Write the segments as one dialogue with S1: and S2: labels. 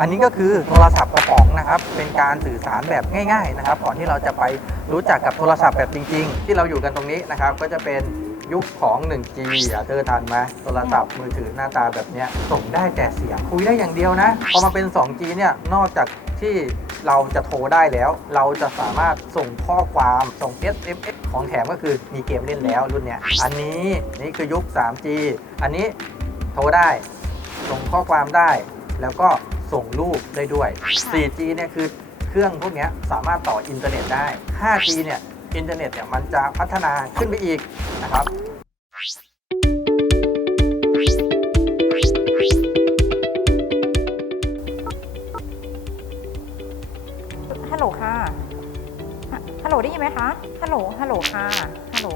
S1: อันนี้ก็คือโทรศัพท์กระป๋องนะครับเป็นการสื่อสารแบบง่าย ๆนะครับ ก่อนที่เราจะไปรู้จักกับโทรศัพท์แบบจริง ๆ ที่เราอยู่กันตรงนี้นะครับ ก็จะเป็นยุคของ 1G อะเธอทันไหมโทรศัพท์มือถือหน้าตาแบบเนี้ยส่งได้แต่เสียงคุยได้อย่างเดียวนะ พอมาเป็น 2G เนี่ยนอกจากที่เราจะโทรได้แล้ว เราจะสามารถส่งข้อความส่ง SMS ของแถมก็คือมีเกมเล่นแล้วรุ่นเนี้ยอันนี้นี่คือยุค 3G อันนี้โทรได้ ส่งข้อความได้แล้วก็ ส่งรูปได้ด้วย 4G เนี่ยคือเครื่องพวกเนี้ยสามารถต่ออินเทอร์เน็ตได้ 5G เนี่ยอินเทอร์เน็ตเนี่ยมันจะพัฒนาขึ้นไปอีกนะครับ
S2: ฮัลโหลค่ะฮะฮัลโหลได้ยินไหมคะ ฮัลโหล ฮัลโหลค่ะ ฮัลโหล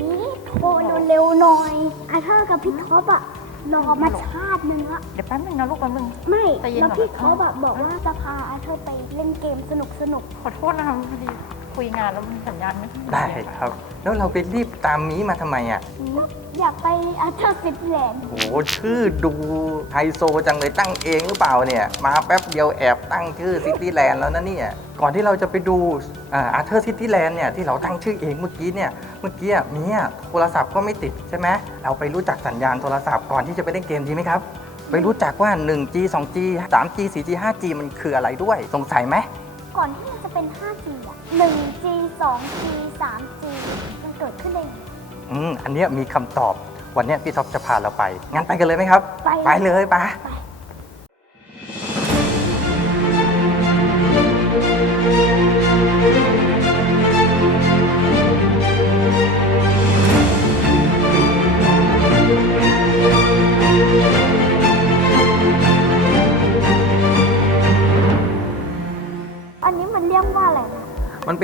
S3: นี่โทรเร็วๆหน่อยอาเธอร์กับพี่ท็อปอะ รอมาชาติหนึ่งละ
S2: เดี๋ยวแป๊บนึงนะลูกแป๊บนึง
S3: ไม่
S2: ใจเย็น
S3: แล้ว
S2: ก่อน
S3: พี่ท็อปอะบอกว่าจะพาอาเธอร์ไปเล่นเกมสนุกสนุก
S2: ขอโทษนะคะพอดี คุยงานแล้วมันสัญญาณไม่
S1: ได้ครับ แล้วเราไปรีบตามนี้มาทำไมอะ
S3: ๆอยากไปอาเธอร์ซิตแลนด์
S1: โอ้โหชื่อดูไฮโซจังเลยตั้งเองหรือเปล่าเนี่ย มาแป๊บเดียวแอบตั้งชื่อซิตี้แลนด์แล้วนะเนี่ย ก่อนที่เราจะไปดูอาร์เธอร์ซิตี้แลนด์เนี่ยที่เราตั้งชื่อเองเมื่อกี้เนี่ย เมื่อกี้เมียโทรศัพท์ก็ไม่ติดใช่ไหมเราไปรู้จักสัญญาณโทรศัพท์ก่อนที่จะไปเล่นเกมดีไหมครับ ไปรู้จักว่า 1G 2G 3G 4G 5G มันคืออะไรด้วย สงสัยไหม
S3: ก่อนที่มันจะเป็น 5G อะ 1G 2G 3G มันเกิดขึ้นได้ไง
S1: อืมอันเนี้ยมีคำตอบวันเนี้ยพี่ท็อปจะพาเราไป งั้นไปกันเลยไหมครับ
S3: ไป
S1: ไปเลยไปะ
S3: อั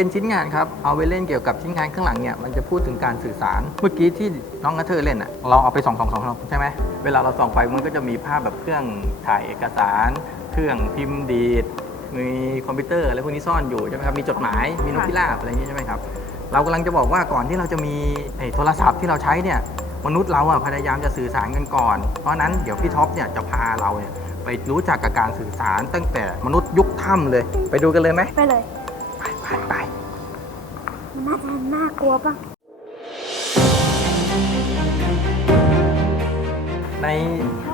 S3: เป็
S1: นชิ้นงานครับ เอาไปเล่นเกี่ยวกับชิ้นงานข้างหลังเนี่ย มันจะพูดถึงการสื่อสาร เมื่อกี้ที่น้องกระเทอเล่นอะ เราเอาไปส่องสองสองใช่ไหม เวลาเราส่องไปมันก็จะมีภาพแบบเครื่องถ่ายเอกสาร เครื่องพิมพ์ดีด มีคอมพิวเตอร์อะไรพวกนี้ซ่อนอยู่ใช่ไหมครับ มีจดหมาย มีนกพิราบอะไรอย่างนี้ใช่ไหมครับ เรากำลังจะบอกว่าก่อนที่เราจะมีโทรศัพท์ที่เราใช้เนี่ย มนุษย์เราอะพยายามจะสื่อสารกันก่อน เพราะนั้นเดี๋ยวพี่ท็อปเนี่ยจะพาเราเนี่ยไปรู้จักกับการสื่อสารตั้งแต่มนุษย์ยุคถ้ำเลย ไปดูกันเลยไหม
S3: ไปเลย น่าจะน่ากลัวปะ
S1: ใน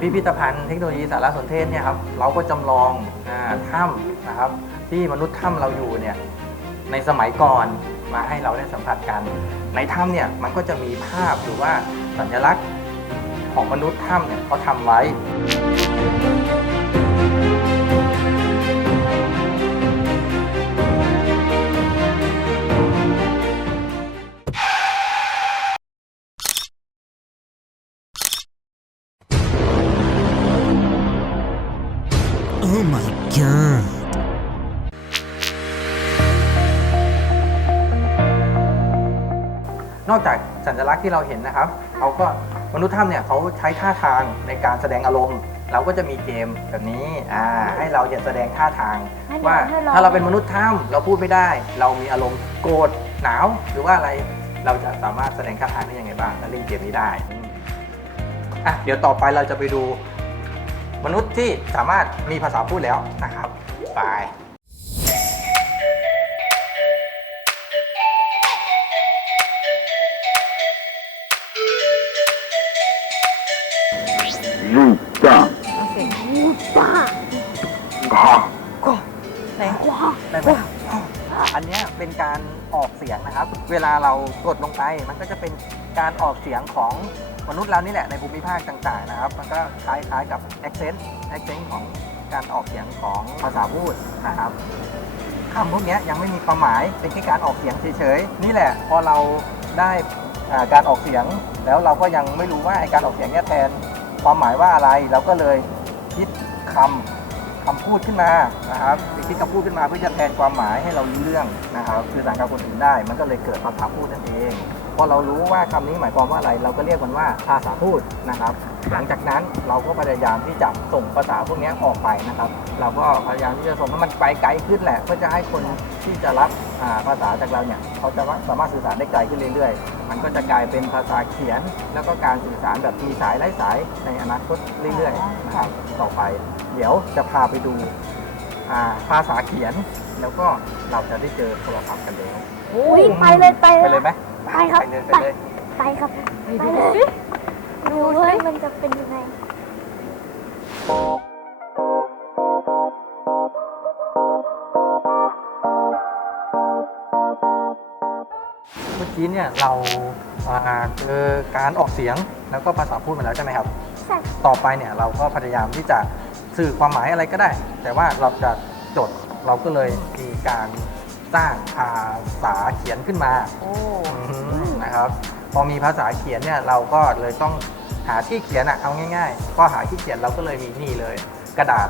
S1: พิพิธภัณฑ์เทคโนโลยีสารสนเทศเนี่ยครับเราก็จำลองอาถ้ำนะครับ ที่มนุษย์ถ้ำเราอยู่เนี่ยในสมัยก่อนมาให้เราได้สัมผัสกัน ในถ้ำเนี่ยมันก็จะมีภาพหรือว่าสัญลักษณ์ของมนุษย์ถ้ำเนี่ยเขาทำไว้ นอกจากสัญลักษณ์ที่เราเห็นนะครับเขาก็มนุษย์ถ้ำเนี่ยเขาใช้ท่าทางในการแสดงอารมณ์ เราก็จะมีเกมแบบนี้อ่าให้เราเนี่ยแสดงท่าทาง
S3: ให้เรา
S1: ว่า
S3: ให้เรา
S1: ถ้าเราเป็นมนุษย์ถ้ำเราพูดไม่ได้ เรามีอารมณ์โกรธหนาวหรือว่าอะไรเราจะสามารถแสดงท่าทางได้ยังไงบ้างและเล่นเกมนี้ได้อืมอะเดี๋ยวต่อไปเราจะไปดู มนุษย์ที่สามารถมีภาษาพูดแล้วนะครับไป
S2: เว
S1: ลาเรากดลงไปมันก็จะเป็นการออกเสียงของมนุษย์เรานี่แหละในภูมิภาคต่างๆนะครับ มันก็คล้ายๆกับ accent accent ของการออกเสียงของภาษาพูดนะครับคำพวกนี้ยังไม่มีความหมายเป็นแค่การออกเสียงเฉยๆนี่แหละพอเราได้การออกเสียง แล้วเราก็ยังไม่รู้ว่าไอการออกเสียงเนี้ยแทนความหมายว่าอะไรเราก็เลยคิดคำ คำพูดขึ้นมานะครับคิดคำพูดขึ้นมาเพื่อจะแทนความหมายให้เรารู้เรื่องนะครับสื่อสารกับคนอื่นได้ มันก็เลยเกิดภาษาพูดนั่นเอง พอเรารู้ว่าคำนี้หมายความว่าอะไร เราก็เรียกมันว่าภาษาพูดนะครับ หลังจากนั้นเราก็พยายามที่จะส่งภาษาพวกนี้ออกไปนะครับ เราก็พยายามที่จะส่งให้มันไปไกลขึ้นแหละเพื่อจะให้คนที่จะรับอ่าภาษาจากเราเนี่ยเขาจะสามารถสื่อสารได้ไกลขึ้นเรื่อยๆ มันก็จะกลายเป็นภาษาเขียน แล้วก็การสื่อสารแบบมีสายไร้สายในอนาคตเรื่อยๆนะครับต่อไป เดี๋ยวจะพาไปดูอ่าภาษาเขียนแล้วก็เราจะได้เจอโทรศัพท์กันแล้ว
S3: อุ้ยไปเลยไป
S1: ไป
S3: เล
S1: เลยยไหม
S3: ไปครับ
S1: ไปเลยไปเลย
S3: ไปครับ
S2: ไป
S3: ไป
S2: ดู
S3: เล
S2: สิ
S3: ยดูเฮ้ยมันจะเป็นยังไง
S1: เมื่อกี้เนี่ยเราอ่าเจอการออกเสียงแล้วก็ภาษาพูดมาแล้วใช่ไหมครับ
S3: ใช่
S1: ต่อไปเนี่ยเราก็พยายามที่จะสื่อความหมายอะไรก็ได้ แต่ว่าเราจะจดเราก็เลยมีการ สร้างภาษาเขียนขึ้นมา
S2: โอ้
S1: อืมนะครับ พอมีภาษาเขียนเนี่ยเราก็เลยต้องหาที่เขียนอะเอาง่ายๆ ก็หาที่เขียนเราก็เลยมีนี่เลย กระดาษ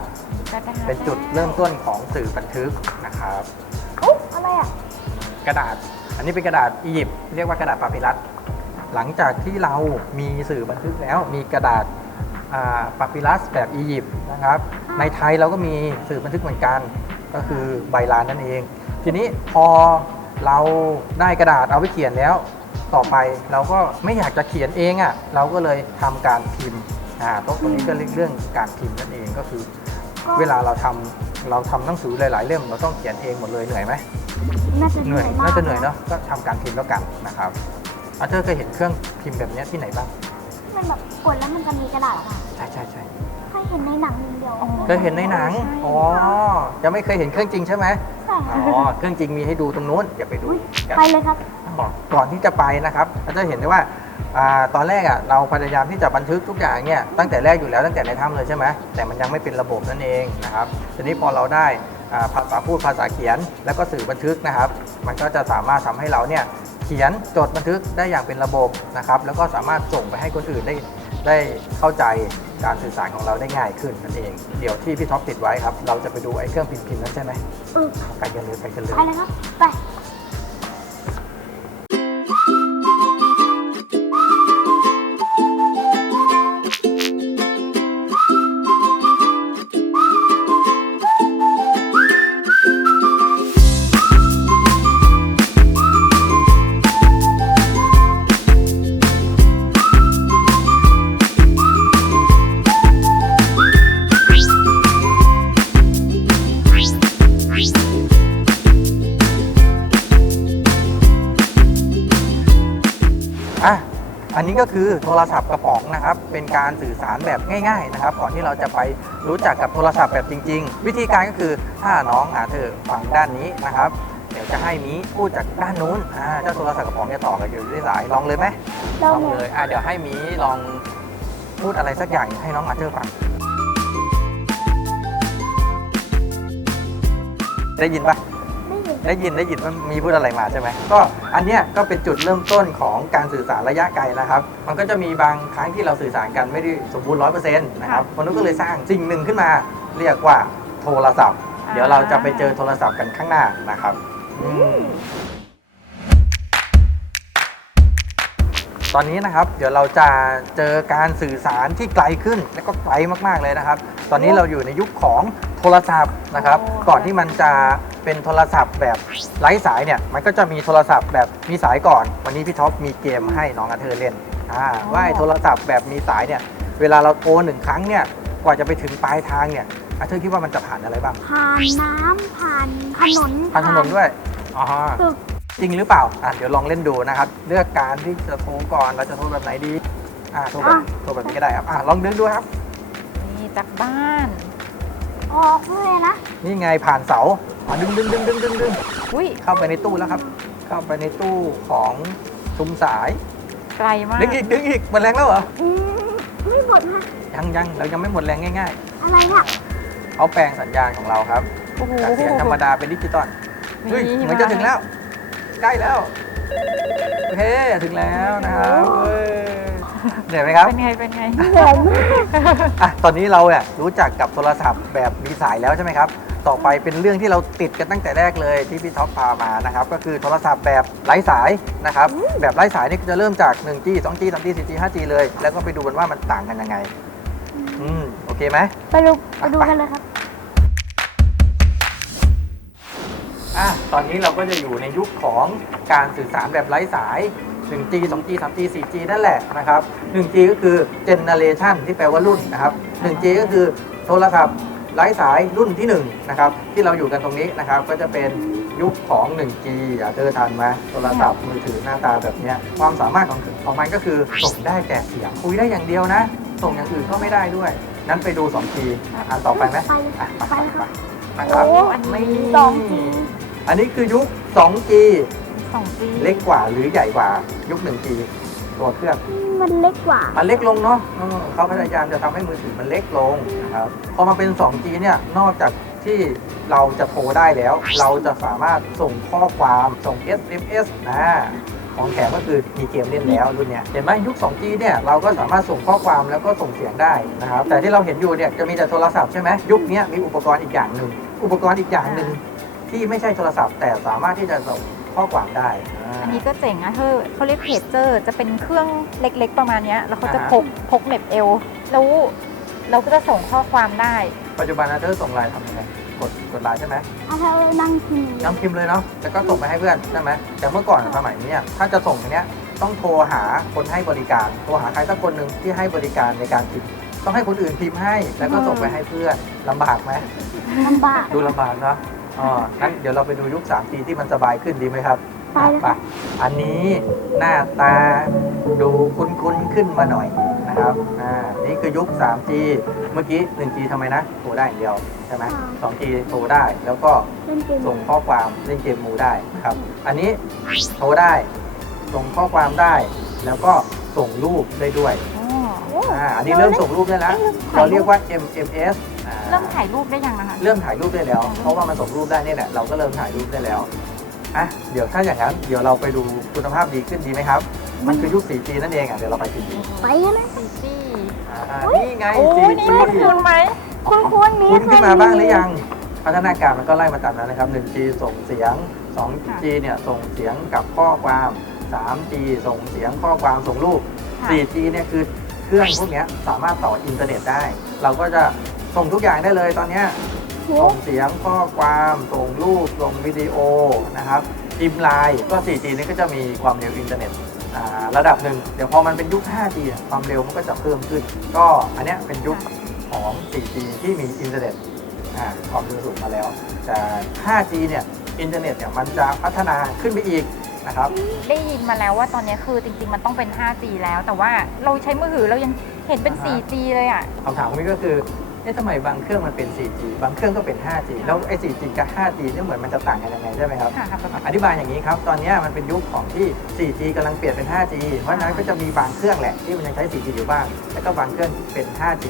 S2: กระดาษ
S1: เป็นจุดเริ่มต้นของสื่อบันทึกนะครับ
S3: อุ๊ยอะไรอะ
S1: กระดาษ อันนี้เป็นกระดาษอียิปต์เรียกว่ากระดาษปาปิรัสหลังจากที่เรามีสื่อบันทึกแล้วมีกระดาษปาปิรัสแบบอียิปต์นะครับ ในไทยเราก็มีสื่อบันทึกเหมือนกัน ก็คือใบลานนั่นเอง ทีนี้พอเราได้กระดาษเอาไปเขียนแล้ว ต่อไปเราก็ไม่อยากจะเขียนเองอะ่ะเราก็เลยทำการพิมพ์อ่าตรงตรงนี้ก็เรียกเรื่องการพิมพ์นั่นเองก็คือ
S3: ก็
S1: เวลาเราทำเราทำหนังสือหลาย ๆ เล่มเราต้องเขียนเองหมดเลยเหนื่อยไหม
S3: น่าจะ
S1: เห
S3: เห
S1: นื่
S3: นื่
S1: อ
S3: อยยมาก
S1: น่าจะเหนื่อยเนาะก็ทำการพิมพ์แล้วกันนะครับอาเธอร์เคยเห็นเครื่องพิมพ์แบบเนี้ยที่ไหนบ้าง
S3: มันแบบกดแล้วมันจะมีกระดาษออกมา
S1: ใช่ใช่ใช่
S3: เคยเห็นในหนังอย่างเดียว
S1: เคยเห็นในหนัง อ๋อจะไม่เคยเห็นเครื่องจริงใช่ไหม
S3: ใช่
S1: อ๋อเครื่องจริงมีให้ดูตรงนู้นเดี๋ยวไปดูกัน
S3: ไปเลยครับ
S1: อ๋อก่อนที่จะไปนะครับอาจารย์เห็นได้ว่าอ่าตอนแรกอะเราพยายามที่จะบันทึกทุกอย่างเนี่ยตั้งแต่แรกอยู่แล้วตั้งแต่ในถ้ำเลยใช่ไหมแต่มันยังไม่เป็นระบบนั่นเองนะครับทีนี้พอเราได้อ่าภาษาพูดภาษาเขียนแล้วก็สื่อบันทึกนะครับ มันก็จะสามารถทำให้เราเนี่ยเขียนจดบันทึกได้อย่างเป็นระบบนะครับแล้วก็สามารถส่งไปให้คนอื่นได้ ได้เข้าใจการสื่อสารของเราได้ง่ายขึ้นนั่นเอง เดี๋ยวที่พี่ท็อปติดไว้ครับ เราจะไปดูไอ้เครื่องพิมพ์พิมพ์นั้นใช่ไหม
S3: เออ
S1: ไปกันเลยไปกันเลย
S3: ไปเลยครับ ไป
S1: อะอันนี้ก็คือโทรศัพท์กระป๋องนะครับ เป็นการสื่อสารแบบง่าย ๆนะครับ ก่อนที่เราจะไปรู้จักกับโทรศัพท์แบบจริง ๆ วิธีการก็คือถ้าน้องอาเธอร์ฟังด้านนี้นะครับ เดี๋ยวจะให้มีพูดจากด้านนู้นอ่าเจ้าโทรศัพท์กระป๋องจะต่อกันอยู่ที่สายลองเลยไหม
S3: ลอง
S1: ล
S3: เลย
S1: เลยอะเดี๋ยวให้มีลองพูดอะไรสักอย่างให้น้องอาเธอร์ฟังได้ยินปะ
S3: ไม่เห็น
S1: ได้ยินได้ยินว่ามีพูดอะไรมาใช่ไหมก็อันเนี้ยก็เป็นจุดเริ่มต้นของการสื่อสารระยะไกลนะครับ มันก็จะมีบางครั้งที่เราสื่อสารกันไม่ได้สมบูรณ์ร้อยเปอร์เซ็นต์นะครับมนุษย์ก็เลยสร้างสิ่งหนึ่งขึ้นมาเรียกว่าโทรศัพท์ เดี๋ยวเราจะไปเจอโทรศัพท์กันข้างหน้านะครับอืมตอนนี้นะครับเดี๋ยวเราจะเจอการสื่อสารที่ไกลขึ้นและก็ไกลมากๆเลยนะครับ ตอนนี้เราอยู่ในยุคของโทรศัพท์นะครับ ก่อนที่มันจะ เป็นโทรศัพท์แบบไร้สายเนี่ย มันก็จะมีโทรศัพท์แบบมีสายก่อน วันนี้พี่ท็อปมีเกมให้น้องอาเธอร์เล่นอ่าว่าไอ้โทรศัพท์แบบมีสายเนี่ย เวลาเราโทรหนึ่งครั้งเนี่ย กว่าจะไปถึงปลายทางเนี่ยอาเธอร์คิดว่ามันจะผ่านอะไรบ้าง
S3: ผ่านน้ำผ่านถนน
S1: ผ่านถนนด้วยอ๋อ
S3: ตึก
S1: จริงหรือเปล่าอะเดี๋ยวลองเล่นดูนะครับ เลือกการที่จะโทรก่อนเราจะโทรแบบไหนดีอะโทรแบบ
S3: อะ
S1: โทรแบบนี้ก็ได้ครับอะลองดึงดูครับ
S2: นี่จากบ้าน
S3: ออกเลยนะ
S1: นี่ไงผ่านเสา อะดึงดึงดึงดึงดึงดึง
S2: อุ้ย
S1: เข้าไปในตู้แล้วครับ เข้าไปในตู้ของชุมสาย
S2: ไกลมาก
S1: ดึงอีกดึงอีกหมดแรงแล้วเหรอ
S3: อืมไม่หมดนะ
S1: ยังยังเรายังไม่หมดแรงง่าย
S3: อะไรเนี่ย
S1: ๆเอาแปลงสัญญาณของเราครับ
S2: โอ้โห
S1: จากเสียงธรรมดาเป็นดิจิตอลเฮ้ยเหมือนจะถึงแล้ว ใกล้แล้วโอเคถึงแล้วนะครับเฮ้ยเหนื่อยไหมครับ
S2: เป็นไงเป็นไง
S3: เหนื่อยมาก
S1: อะ ตอนนี้เราเนี่ยรู้จักกับโทรศัพท์แบบมีสายแล้วใช่ไหมครับ ต่อไปเป็นเรื่องที่เราติดกันตั้งแต่แรกเลยที่พี่ท็อปพามานะครับก็คือโทรศัพท์แบบไร้สายนะครับแบบไร้สายนี่จะเริ่มจาก 1G 2G 3G 4G 5G เลย แล้วก็ไปดูกันว่ามันต่างกันยังไงอืมโอเคไหม
S3: ไปดูไปดูกันเลยครับ
S1: อะตอนนี้เราก็จะอยู่ในยุคของการสื่อสารแบบไร้สาย 1G 2G 3G 4G นั่นแหละนะครับ 1G ก็คือ generation ที่แปลว่ารุ่นนะครับ 1G ก็คือโทรศัพท์ ไร้สายรุ่นที่1นะครับที่เราอยู่กันตรงนี้นะครับก็จะเป็นยุคของ 1G อะเธอทันไหมโทรศัพท์มือถือหน้าตาแบบเนี้ยความสามารถของของมันก็คือส่งได้แต่เสียงคุยได้อย่างเดียวนะ ส่งอย่างอื่นก็ไม่ได้ด้วย นั้นไปดู 2G อันต่อไปไหม
S3: ไปเลย
S1: อะไป
S3: ไป
S1: ไป
S3: ครับ
S1: ไปนะครับ
S3: โอ้
S2: อันนี้
S3: สองที
S1: อันนี้คือยุค 2G
S2: สองปี
S1: เล็กกว่าหรือใหญ่กว่ายุค 1G ตัวเครื่อง
S3: มันเล็กกว่า
S1: มันเล็กลงเนาะเออเขาพยายามจะทำให้มือถือมันเล็กลงนะครับพอมาเป็น 2G เนี่ยนอกจากที่เราจะโทรได้แล้ว เราจะสามารถส่งข้อความส่ง SMS นะของแถมก็คือมีเกมเล่นแล้วรุ่นเนี้ยเห็นไหมยุค 2G เนี่ยเราก็สามารถส่งข้อความแล้วก็ส่งเสียงได้นะครับแต่ที่เราเห็นอยู่เนี่ยจะมีแต่โทรศัพท์ใช่ไหมยุคเนี้ยมีอุปกรณ์อีกอย่างหนึ่งอุปกรณ์อีกอย่างหนึ่งที่ไม่ใช่โทรศัพท์แต่สามารถที่จะส่ง ข้อความได้า
S2: อันนี้ก็เจ๋งอะเธอเขาเรียกเพจเจอร์ จะเป็นเครื่องเล็กๆ ประมาณเนี้ยแล้วเขาจะ
S1: อ่าฮะ
S2: พกพกเหน็บเอว แล้วเราก็จะส่งข้อความได้
S1: ปัจจุบันนะเธอส่งไลน์ทำยังไงกดกดไลน์ใช่ไหม
S3: ถ้าเธอนั่งกิน
S1: น้ำพิมพ์เลยเนาะแล้วก็ส่งไปให้เพื่อนใช่ไหมแต่เมื่อก่อนสมัยนี้ถ้าจะส่งอันเนี้ยต้องโทรหาคนให้บริการโทรหาใครสักคนหนึ่งที่ให้บริการในการพิมพ์ต้องให้คนอื่นพิมพ์ให้ แล้วก็ส่งไปให้เพื่อนลำบากไหม
S3: ลำบาก
S1: ดูลำบากเนาะ อ๋องั้นเดี๋ยวเราไปดูยุค 3G ที่มันสบายขึ้นดีไหมครับ
S3: ไปเลย
S1: ไปอันนี้หน้าตาดูคุ้นๆขึ้นมาหน่อยนะครับ อ่า นี่คือยุค 3G เมื่อกี้ 1G ทำไมนะ โทรได้อย่างเดียวใช่ไหม 2G โทรได้ แล้วก็
S3: เล่นเกม
S1: ส่งข้อความเล่นเกมมูได้นะครับ อันนี้โทรได้ ส่งข้อความได้ แล้วก็ส่งรูปได้ด้วย
S2: อ๋อ
S3: โอ้
S1: อ่า อันนี้เริ่มส่งรูปได้แล้ว
S3: เอ้ย
S1: เราเรียกว่า MMS อ่า
S2: เริ่มถ่ายรูปได้ยังนะคะ
S1: เริ่มถ่ายรูปได้แล้ว เพราะว่ามันส่งรูปได้นี่แหละเราก็เริ่มถ่ายรูปได้แล้วอะเดี๋ยวถ้าอย่างนั้นเดี๋ยวเราไปดูคุณภาพดีขึ้นดีไหมครับ มันคือยุค 4G นั่นเองอะเดี๋ยวเราไป 4G
S3: ไปกันนะ
S2: ซีจี
S1: อ่านี่ไง
S2: โอ้ยนี่
S1: 4G
S2: คุณคุณไหม
S3: คุณคุณมี
S1: คุ้น
S3: เค
S1: ขึ้
S3: ย
S1: นมาบ้างหรือ
S3: มี
S1: ยัง พัฒนาการมันก็ไล่มาตามนั้นนะครับ 1G ส่งเสียง 2G เนี่ยส่งเสียงกับข้อความ 3G ส่งเสียงข้อความส่งรูป
S2: ค่ะ
S1: 4G เนี่ยคือเครื่องพวกเนี้ยสามารถต่ออินเทอร์เน็ตได้ เราก็จะ ส่งทุกอย่างได้เลยตอนเนี้ย
S3: โห
S1: ส่งเสียงข้อความส่งรูปส่งวิดีโอนะครับพิมพ์ไลน์ก็ 4G นี่ก็จะมีความเร็วอินเทอร์เน็ตอ่าระดับหนึ่งเดี๋ยวพอมันเป็นยุค 5G อะความเร็วมันก็จะเพิ่มขึ้น ก็อันเนี้ยเป็นยุคของ 4G ที่มีอินเทอร์เน็ตอ่าความเร็วสูงมาแล้วแต่ 5G เนี่ยอินเทอร์เน็ตเนี่ยมันจะพัฒนาขึ้นไปอีกนะครับ
S2: ได้ยินมาแล้วว่าตอนนี้คือจริงๆ มันต้องเป็น 5G แล้ว แต่ว่าเราใช้มือถือเรายังเห็นเป็น
S1: อ่าฮะ
S2: 4G เลยอะ
S1: คำถามนี้ก็คือเอ๊ะทำไมบางเครื่องมันเป็น 4G บางเครื่องก็เป็น 5G แล้วไอ้ 4G กับ 5G เนี่ยเหมือนมันจะต่างกันยังไงใช่ไหมครับ
S2: ค่ะครับ
S1: อธิบายอย่างนี้ครับ ตอนนี้มันเป็นยุคของที่ 4G กำลังเปลี่ยนเป็น 5G เพราะฉะนั้นก็จะมีบางเครื่องแหละที่มันยังใช้ 4G อยู่บ้าง แล้วก็บางเครื่องเป็น 5G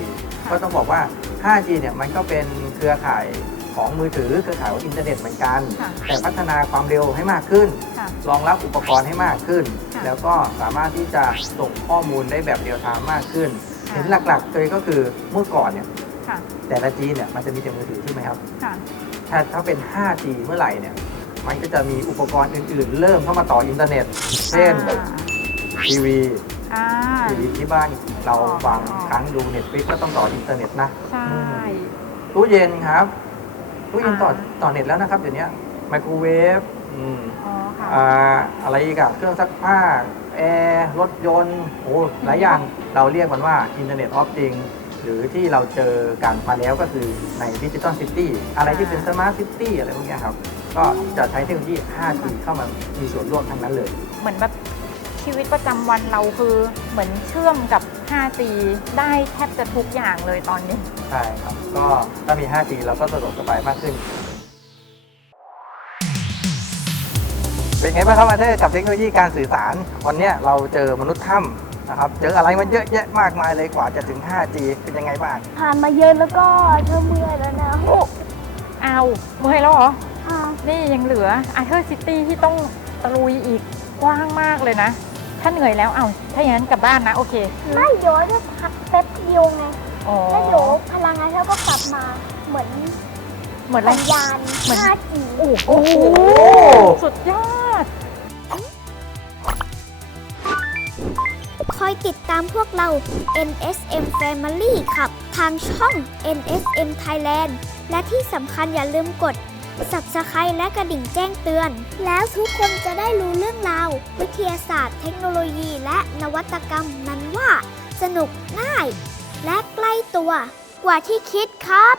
S1: ก็ต้องบอกว่า 5G เนี่ยมันก็เป็นเครือข่ายของมือถือเครือข่ายของอินเทอร์เน็ตเหมือนกัน
S2: ค่ะ
S1: แต่พัฒนาความเร็วให้มากขึ้น
S2: ค่ะ
S1: รองรับอุปกรณ์ให้มากขึ้น
S2: ค่ะ
S1: แล้วก็สามารถที่จะส่งข้อมูลได้แบบเรียลไทม์มากขึ้น
S2: ค่ะ
S1: เห็นหลักๆเลยก็คือเมื่อก่อนเนี่ย
S2: ค่ะ
S1: แต่ละ G เนี่ยมันจะมีแต่มือถือใช่ไหมครับ
S2: ค่ะ
S1: ถ้าถ้าเป็น 5G เมื่อไหร่เนี่ย มันก็จะมีอุปกรณ์อื่น ๆ เริ่มเข้ามาต่ออินเทอร์เน็ต เช่นทีวี
S2: อ่า
S1: ทีวีที่บ้านเรา
S2: อ๋อ
S1: ฟังครั้งดูเน็ตฟลิกก็ต้องต่ออินเทอร์เน็ตนะ
S2: ใช่
S1: ตู้เย็นครับตู้เย็นต่อ
S2: อ่า
S1: ต่อเน็ตแล้วนะครับเดี๋ยวนี้ไมโครเวฟอืม
S2: อ๋อค่ะ
S1: อ่าอะไรอีกอะเครื่องซักผ้าแอร์รถยนต์โอ้หลายอย่างเราเรียกมันว่าอินเทอร์เน็ตออฟ i ิงห รือที่เราเจอกันมาแล้วก็คือในดิจิตอลซิตี้อะไรที่เป็นสมาร์ทซิตี้อะไรพวกเนี้ยครับ ก็จะใช้เทคโนโลยี 5G เข้ามามีส่วนร่วมทั้งนั้นเลย
S2: เหมือนแบบชีวิตประจำวันเราคือเหมือนเชื่อมกับ 5G ได้แทบจะทุกอย่างเลยตอนนี้
S1: ใช่ครับ ก็ถ้ามี 5G เราก็สะดวกสบายมากขึ้น เป็นไงบ้างครับอาเธอร์กับเทคโนโลยีการสื่อสาร วันเนี้ยเราเจอมนุษย์ถ้ำ นะครับเจออะไรมันเยอะแยะมากมายเลยกว่าจะถึง 5G เป็นยังไงบ้าง
S3: ผ่านมาเยอะแล้วก็เธอเมื่อยแล้วนะโอ้
S2: เอาเมื่อยแล้วเหรอ
S3: อ่า
S2: นี่ยังเหลืออาเธอร์ซิตี้ที่ต้องตะลุยอีกกว้างมากเลยนะ ถ้าเหนื่อยแล้วเอาถ้าอย่างนั้นกลับบ้านนะ โอเค
S3: ไม่เดี๋ยวจะพักแป๊บเดียวไง
S2: อ๋อ
S3: แล้วเดี๋ยวพลังงานเธอก็กลับมาเหมือน
S2: เหมือนอะไร
S4: สัญญาณ
S2: เหมือน
S4: 5G
S2: โอ้
S1: โอ้โห
S2: สุดยอด
S4: คอยติดตามพวกเรา NSM Family ครับ ทางช่อง NSM Thailand และที่สำคัญอย่าลืมกด Subscribe และกระดิ่งแจ้งเตือน แล้วทุกคนจะได้รู้เรื่องราว วิทยาศาสตร์ เทคโนโลยี และนวัตกรรมนั้นว่า สนุกง่าย และใกล้ตัว กว่าที่คิดครับ